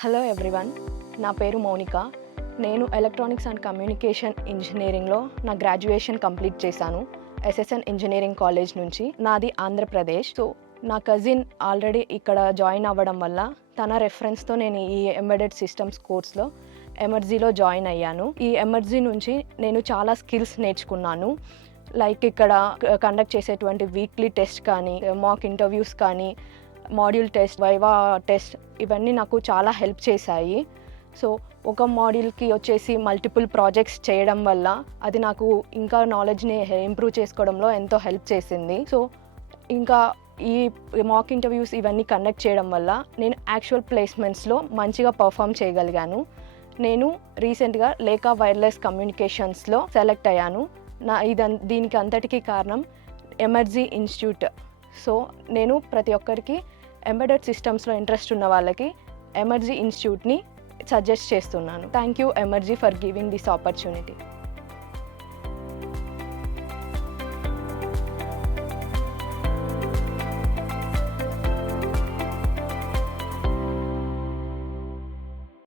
Hello everyone, నా పేరు మౌనిక. నేను ఎలక్ట్రానిక్స్ అండ్ కమ్యూనికేషన్ ఇంజనీరింగ్లో నా గ్రాడ్యుయేషన్ కంప్లీట్ చేశాను ఎస్ఎస్ఎన్ ఇంజనీరింగ్ కాలేజ్ నుంచి. నాది ఆంధ్రప్రదేశ్. సో నా కజిన్ ఆల్రెడీ ఇక్కడ జాయిన్ అవ్వడం వల్ల తన రెఫరెన్స్తో నేను ఈ ఎంబెడెడ్ సిస్టమ్స్ కోర్స్లో ఎమర్జీలో జాయిన్ అయ్యాను. ఈ ఎమర్జీ నుంచి నేను చాలా స్కిల్స్ నేర్చుకున్నాను. లైక్ ఇక్కడ కండక్ట్ చేసేటువంటి వీక్లీ టెస్ట్ కానీ, మాక్ ఇంటర్వ్యూస్ కానీ, మాడ్యూల్ టెస్ట్, వైవా టెస్ట్, ఇవన్నీ నాకు చాలా హెల్ప్ చేశాయి. సో ఒక మాడ్యూల్కి వచ్చేసి మల్టిపుల్ ప్రాజెక్ట్స్ చేయడం వల్ల అది నాకు ఇంకా నాలెడ్జ్ని ఇంప్రూవ్ చేసుకోవడంలో ఎంతో హెల్ప్ చేసింది. సో ఇంకా ఈ మాక్ ఇంటర్వ్యూస్ ఇవన్నీ కండక్ట్ చేయడం వల్ల నేను యాక్చువల్ ప్లేస్మెంట్స్లో మంచిగా పర్ఫామ్ చేయగలిగాను. నేను రీసెంట్గా లేకా వైర్లెస్ కమ్యూనికేషన్స్లో సెలెక్ట్ అయ్యాను. దీనికి అంతటికీ కారణం ఎమర్జీ ఇన్స్టిట్యూట్. సో నేను ప్రతి ఒక్కరికి ఎంబెడెడ్ సిస్టమ్స్లో ఇంట్రెస్ట్ ఉన్న వాళ్ళకి ఎమర్జీ ఇన్స్టిట్యూట్ని సజెస్ట్ చేస్తున్నాను. Thank you ఎమర్జీ for giving this opportunity.